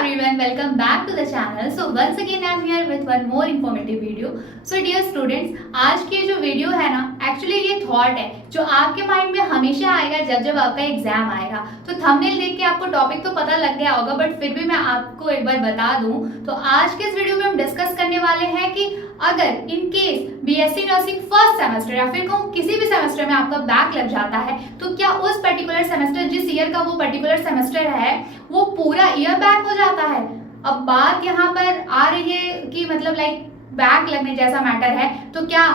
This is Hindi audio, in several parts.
everyone, welcome back to the channel. So once again I am here with one more informative video. So dear students, आज की जो वीडियो है ना, एक्चुअली ये थॉट है जो आपके माइंड में हमेशा आएगा जब जब आपका एग्जाम आएगा। तो थंबनेल देख के आपको टॉपिक तो पता लग गया होगा, बट फिर भी मैं आपको एक बार बता दूं। तो आज के इस वीडियो में हम डिस्कस करने वाले हैं कि अगर in case BSc nursing first semester या फिर कहूँ किसी भी सेमेस्टर में आपका बैक लग जाता है, तो क्या उस पर्टिकुलर सेमेस्टर, जिस ईयर का वो पर्टिकुलर सेमेस्टर है, वो पूरा ईयर बैक हो जाता है। अब बात यहाँ पर आ रही है कि मतलब लाइक बैक लगने जैसा मैटर है, तो क्या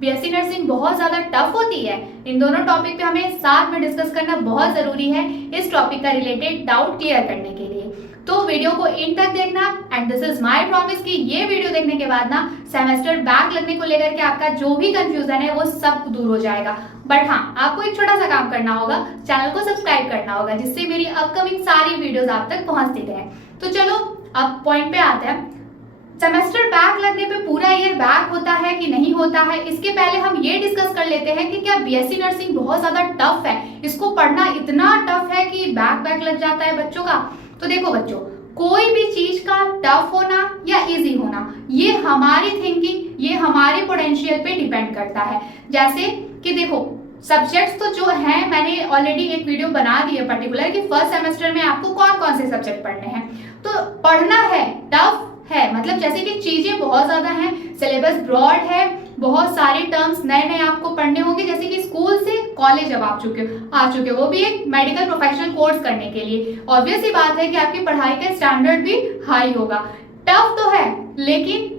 बीएससी नर्सिंग बहुत ज्यादा टफ होती है? इन दोनों टॉपिक पे हमें साथ में डिस्कस करना बहुत जरूरी है इस टॉपिक का रिलेटेड डाउट क्लियर करने के लिए। तो वीडियो को एंड तक देखना and this is my promise कि ये वीडियो देखने के बाद ना सेमेस्टर बैक लगने को लेकर के आपका जो भी कंफ्यूजन है वो सब दूर हो जाएगा। बट हाँ, आपको एक छोटा सा काम करना होगा, चैनल को सब्सक्राइब करना होगा, जिससे मेरी अपकमिंग सारी वीडियोस आप तक पहुंचती रहे। तो चलो अब पॉइंट पे आते हैं। सेमेस्टर बैक लगने पे पूरा ईयर बैक होता है कि नहीं होता है, इसके पहले हम ये डिस्कस कर लेते हैं कि क्या बीएससी नर्सिंग बहुत ज्यादा टफ है, इसको पढ़ना इतना टफ है कि बैक लग जाता है बच्चों का। तो देखो बच्चों, कोई भी चीज का टफ होना या इजी होना ये हमारी थिंकिंग, ये हमारे पोटेंशियल पे डिपेंड करता है। जैसे कि देखो सब्जेक्ट्स तो जो है, मैंने ऑलरेडी एक वीडियो बना दी है पर्टिकुलर कि फर्स्ट सेमेस्टर में आपको कौन कौन से सब्जेक्ट पढ़ने हैं। तो पढ़ना है, टफ है, मतलब जैसे कि चीजें बहुत ज्यादा हैं, सिलेबस ब्रॉड है, बहुत सारे टर्म्स नए नए आपको पढ़ने होंगे, जैसे कि स्कूल से कॉलेज अब आ चुके हो, वो भी एक मेडिकल प्रोफेशनल कोर्स करने के लिए। ऑब्वियस ही बात है कि आपकी पढ़ाई का स्टैंडर्ड भी हाई होगा। टफ तो है, लेकिन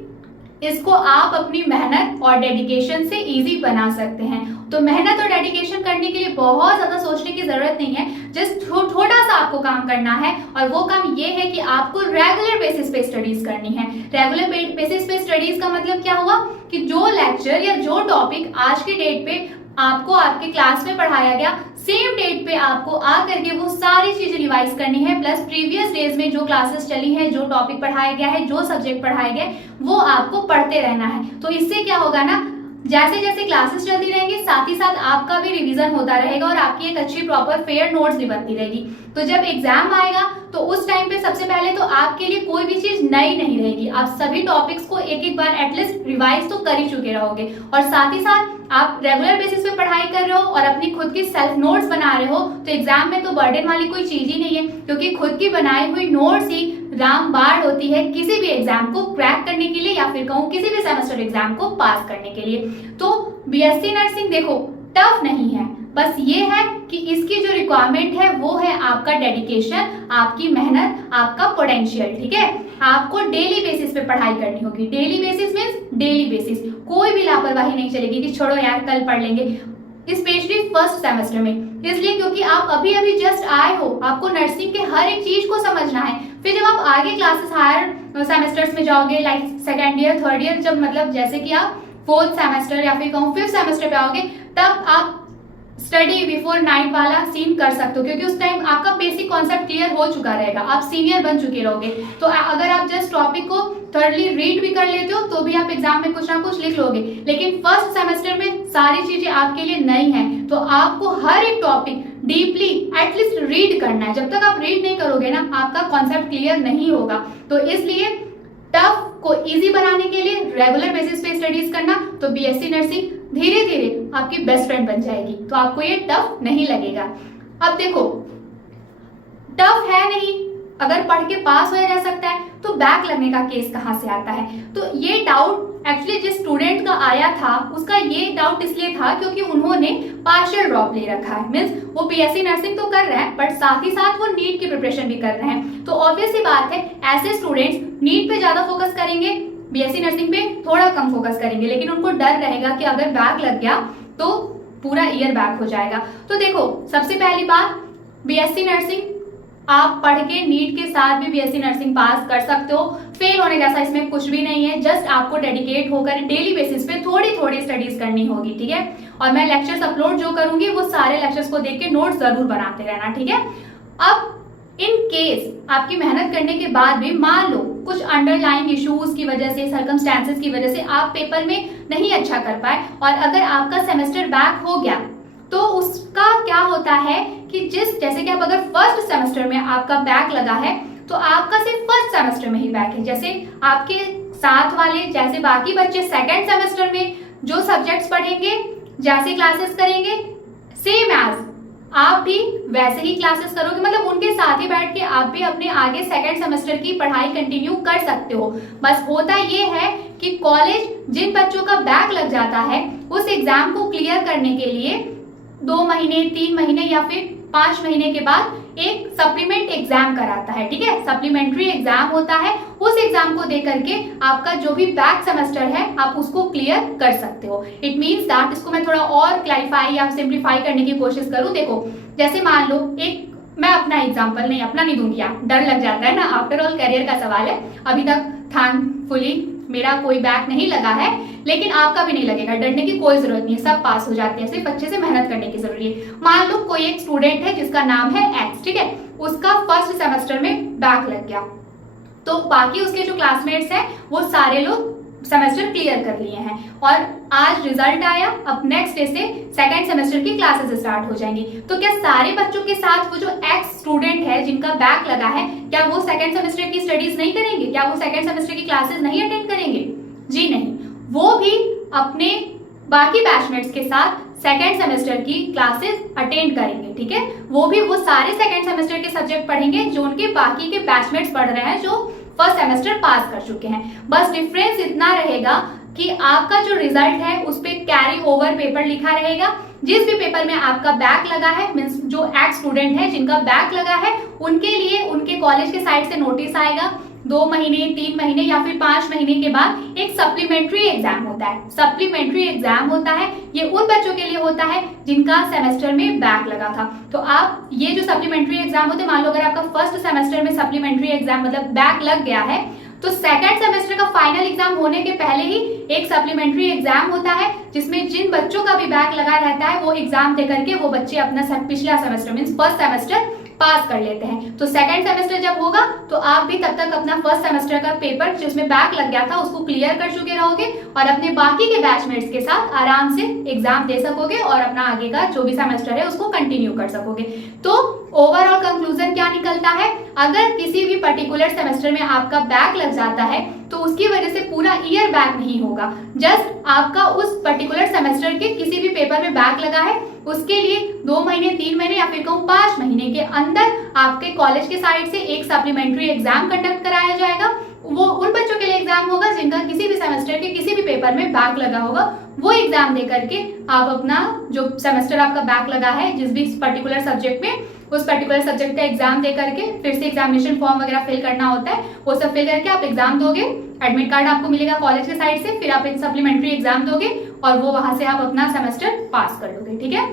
इसको आप अपनी मेहनत और डेडिकेशन से इजी बना सकते हैं। तो मेहनत और डेडिकेशन करने के लिए बहुत ज्यादा सोचने की जरूरत नहीं है, जस्ट थोड़ा सा आपको काम करना है, और वो काम ये है कि आपको रेगुलर बेसिस पे स्टडीज करनी है। रेगुलर बेसिस पे स्टडीज का मतलब क्या हुआ कि जो लेक्चर या जो टॉपिक आज के डेट पे आपको आपके क्लास में पढ़ाया गया, सेम डेट पे आपको आकर के वो सारी चीजें रिवाइज करनी है, प्लस प्रीवियस डेज में जो क्लासेस चली है, जो टॉपिक पढ़ाया गया है, जो सब्जेक्ट पढ़ाए गए, वो आपको पढ़ते रहना है। तो इससे क्या होगा ना, जैसे जैसे क्लासेस चलती रहेंगी, साथ ही साथ आपका भी रिवीजन होता रहेगा और आपकी एक अच्छी प्रॉपर फेयर नोट्स भी बनती रहेगी। तो जब एग्जाम आएगा तो उस टाइम पे सबसे पहले तो आपके लिए कोई भी चीज नई नहीं रहेगी, आप सभी टॉपिक्स को एक एक बार एटलीस्ट रिवाइज तो कर ही चुके रहोगे, और साथ ही साथ आप रेगुलर बेसिस पे पढ़ाई कर रहे हो और अपनी खुद की सेल्फ नोट्स बना रहे हो, तो एग्जाम में तो बर्डन वाली कोई चीज ही नहीं है, क्योंकि खुद की बनाई हुई नोट्स ही रामबाण होती है किसी भी एग्जाम को क्रैक करने के लिए, या फिर कहूँ किसी भी सेमेस्टर एग्जाम को पास करने के लिए। तो बीएससी नर्सिंग देखो टफ नहीं है, बस ये है कि इसकी जो रिक्वायरमेंट है वो है आपका डेडिकेशन, आपकी मेहनत, आपका पोटेंशियल। ठीक है, आपको डेली बेसिस पे पढ़ाई करनी होगी। Daily basis means daily basis, कोई भी लापरवाही नहीं चलेगी कि छोड़ो यार कल पढ़ लेंगे, स्पेशली फर्स्ट सेमेस्टर में। इसलिए क्योंकि आप अभी अभी जस्ट आए हो, आपको नर्सिंग के हर एक चीज को समझना है। फिर जब आप आगे क्लासेस हायर सेमेस्टर्स में जाओगे, like second year, third year, जब मतलब जैसे कि आप फोर्थ सेमेस्टर या फिर कहूँ फिफ्थ सेमेस्टर पे आओगे, तब आप स्टडी बिफोर नाइट वाला सीन कर सकते हो, क्योंकि उस टाइम आपका बेसिक कॉन्सेप्ट क्लियर हो चुका रहेगा, आप सीनियर बन चुके रहोगे। तो अगर आप जस्ट टॉपिक को थर्डली रीड भी कर लेते हो तो भी आप एग्जाम में कुछ ना कुछ लिख लोगे। लेकिन फर्स्ट सेमेस्टर में सारी चीजें आपके लिए नई हैं, तो आपको हर एक टॉपिक डीपली एटलीस्ट रीड करना है। जब तक आप रीड नहीं करोगे ना, आपका कॉन्सेप्ट क्लियर नहीं होगा। तो इसलिए टफ को इजी बनाने के लिए रेगुलर बेसिस पे स्टडीज करना, तो बीएससी नर्सिंग धीरे धीरे आपकी बेस्ट फ्रेंड बन जाएगी, तो आपको ये टफ नहीं लगेगा। अब देखो टफ है नहीं, अगर पढ़ के पास हो जा सकता है, तो बैक लगने का केस कहां से आता है? तो ये डाउट एक्चुअली जिस स्टूडेंट का आया था, उसका ये डाउट इसलिए था क्योंकि उन्होंने पार्शियल ड्रॉप ले रखा है। मींस वो बीएससी नर्सिंग तो कर रहे हैं, बट साथ ही साथ वो नीट की प्रिपरेशन भी कर रहे हैं। तो ऑब्वियस सी बात है, ऐसे स्टूडेंट्स नीट पे ज्यादा फोकस करेंगे, बीएससी नर्सिंग पे थोड़ा कम फोकस करेंगे, लेकिन उनको डर रहेगा कि अगर बैक लग गया तो पूरा ईयर बैक हो जाएगा। तो देखो सबसे पहली बात, बीएससी नर्सिंग आप पढ़ के नीट के साथ भी बीएससी नर्सिंग पास कर सकते हो, फेल होने जैसा इसमें कुछ भी नहीं है। जस्ट आपको डेडिकेट होकर डेली बेसिस पे थोड़ी थोड़ी स्टडीज करनी होगी। ठीक है, और मैं लेक्चर्स अपलोड जो करूंगी वो सारे लेक्चर्स को देख के नोट्स जरूर बनाते रहना। ठीक है, अब इन केस आपकी मेहनत करने के बाद भी मान लो कुछ अंडरलाइन इश्यूज की वजह से, सर्कमस्टेंसेस की वजह से आप पेपर में नहीं अच्छा कर पाए, और अगर आपका सेमेस्टर बैक हो गया, तो उसका क्या होता है कि जैसे कि आप अगर फर्स्ट सेमेस्टर में आपका बैक लगा है, तो आपका सिर्फ फर्स्ट सेमेस्टर में ही बैक है। जैसे आपके साथ वाले जैसे बाकी बच्चे सेकेंड सेमेस्टर में जो सब्जेक्ट्स पढ़ेंगे, जैसे क्लासेस करेंगे, सेम एज आप भी वैसे ही क्लासेस करोगे, मतलब उनके साथ ही बैठ के आप भी अपने आगे सेकेंड सेमेस्टर की पढ़ाई कंटिन्यू कर सकते हो। बस होता ये है कि कॉलेज जिन बच्चों का बैक लग जाता है उस एग्जाम को क्लियर करने के लिए 2 महीने, 3 महीने या फिर 5 महीने के बाद एक सप्लीमेंट एग्जाम कराता है। ठीक है, सप्लीमेंट्री एग्जाम होता है। उस एग्जाम को दे करके आपका जो भी बैक सेमेस्टर है आप उसको क्लियर कर सकते हो। इट मीन्स दैट, इसको मैं थोड़ा और क्लैरिफाई या सिंप्लीफाई करने की कोशिश करूं। देखो, जैसे मान लो मैं अपना एग्जाम्पल नहीं, अपना नहीं दूंगी, डर लग जाता है ना, आफ्टर ऑल करियर का सवाल है। अभी तक थैंकफुली मेरा कोई बैक नहीं लगा है, लेकिन आपका भी नहीं लगेगा, डरने की कोई जरूरत नहीं है, सब पास हो जाते हैं, सिर्फ अच्छे से मेहनत करने की जरूरत है। मान लो कोई एक स्टूडेंट है जिसका नाम है एक्स, ठीक है, उसका फर्स्ट सेमेस्टर में बैक लग गया, तो बाकी उसके जो क्लासमेट्स हैं वो सारे लोग सेमेस्टर क्लियर कर लिए हैं और आज रिजल्ट आया, अब नेक्स्ट डे से सेकेंड सेमेस्टर की क्लासेस स्टार्ट हो जाएंगी। तो क्या सारे बच्चों के साथ वो जो एक्स स्टूडेंट है जिनका बैक लगा है, क्या वो सेकेंड सेमेस्टर की स्टडीज नहीं करेंगे? क्या वो सेकेंड सेमेस्टर की क्लासेस नहीं अटेंड करेंगे? जी नहीं, वो भी अपने बाकी बैचमेट्स के साथ सेकेंड सेमेस्टर की क्लासेस अटेंड करेंगे। ठीक है, वो सारे सेकेंड सेमेस्टर के सब्जेक्ट पढ़ेंगे जो उनके बाकी के बैचमेट्स पढ़ रहे हैं जो फर्स्ट सेमेस्टर पास कर चुके हैं। बस डिफरेंस इतना रहेगा कि आपका जो रिजल्ट है उस पे कैरी ओवर पेपर लिखा रहेगा। जिस भी पेपर में आपका बैक लगा है, मींस जो एक्स स्टूडेंट है जिनका बैक लगा है, उनके लिए उनके कॉलेज के साइड से नोटिस आएगा। 2 महीने, 3 महीने या फिर 5 महीने के बाद एक सप्लीमेंट्री एग्जाम होता है। सप्लीमेंट्री एग्जाम होता है, ये उन बच्चों के लिए होता है जिनका सेमेस्टर में बैक लगा था। तो आप ये जो सप्लीमेंट्री एग्जाम होते हैं, मान लो अगर आपका फर्स्ट सेमेस्टर में सप्लीमेंट्री एग्जाम मतलब बैक लग गया है, तो सेकंड सेमेस्टर का फाइनल एग्जाम होने के पहले ही एक सप्लीमेंट्री एग्जाम होता है जिसमें जिन बच्चों का भी बैक लगा रहता है वो एग्जाम दे करके वो बच्चे अपना पिछला सेमेस्टर मींस फर्स्ट सेमेस्टर पास कर लेते हैं। तो सेकंड सेमेस्टर जब होगा तो आप भी तब तक अपना फर्स्ट सेमेस्टर का पेपर जिसमें बैक लग गया था उसको क्लियर कर चुके रहोगे और अपने बाकी के बैचमेट्स के साथ आराम से एग्जाम दे सकोगे और अपना आगे का जो भी सेमेस्टर है उसको कंटिन्यू कर सकोगे। तो ओवरऑल कंक्लूजन क्या निकलता है, अगर किसी भी पर्टिकुलर सेमेस्टर में आपका बैक लग जाता है तो उसकी वजह से पूरा ईयर बैक नहीं होगा, जस्ट आपका उस पर्टिकुलर सेमेस्टर के किसी भी पेपर में बैक लगा है उसके लिए 2 महीने, 3 महीने या फिर कहूँ 5 महीने के अंदर आपके कॉलेज के साइड से एक सप्लीमेंट्री एग्जाम कंडक्ट कराया जाएगा। वो उन बच्चों के लिए एग्जाम होगा जिनका किसी भी सेमेस्टर के किसी भी पेपर में बैक लगा होगा। वो एग्जाम दे करके आप अपना जो सेमेस्टर आपका बैक लगा है जिस भी पर्टिकुलर सब्जेक्ट में, उस पर्टिकुलर सब्जेक्ट का एग्जाम दे करके फिर से एग्जामिनेशन फॉर्म वगैरह फिल करना होता है, वो सब फिल करके आप एग्जाम दोगे, एडमिट कार्ड आपको मिलेगा कॉलेज के साइड से, फिर आप एक सप्लीमेंट्री एग्जाम दोगे और वो वहां से आप अपना सेमेस्टर पास कर लोगे। ठीक है,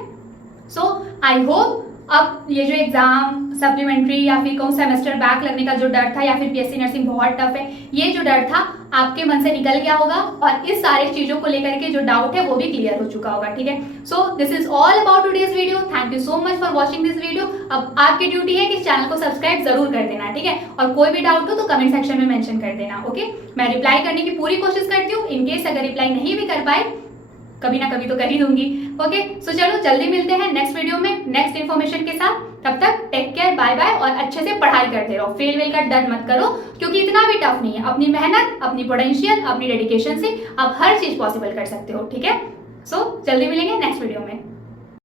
सो आई होप अब ये जो एग्जाम सप्लीमेंट्री या फिर कहूँ सेमेस्टर बैक लगने का जो डर था या फिर बीएससी नर्सिंग बहुत टफ है, ये जो डर था आपके मन से निकल गया होगा और इस सारी चीजों को लेकर के जो डाउट है वो भी क्लियर हो चुका होगा। ठीक है, so this is all about today's video. Thank you so much for watching this video. अब आपकी ड्यूटी है कि इस चैनल को सब्सक्राइब जरूर कर देना। ठीक है, और कोई भी डाउट हो तो कमेंट सेक्शन में मेंशन कर देना। ओके, मैं रिप्लाई करने की पूरी कोशिश करती हूँ। इनकेस अगर रिप्लाई नहीं भी कर पाए कभी ना कभी तो कर ही दूंगी। ओके, सो चलो जल्दी मिलते हैं नेक्स्ट वीडियो में नेक्स्ट इन्फॉर्मेशन के साथ। तब तक टेक केयर, बाय बाय और अच्छे से पढ़ाई करते रहो। फेल वेल का डर मत करो क्योंकि इतना भी टफ नहीं है। अपनी मेहनत, अपनी पोटेंशियल, अपनी डेडिकेशन से आप हर चीज पॉसिबल कर सकते हो। ठीक है, सो जल्दी मिलेंगे नेक्स्ट वीडियो में।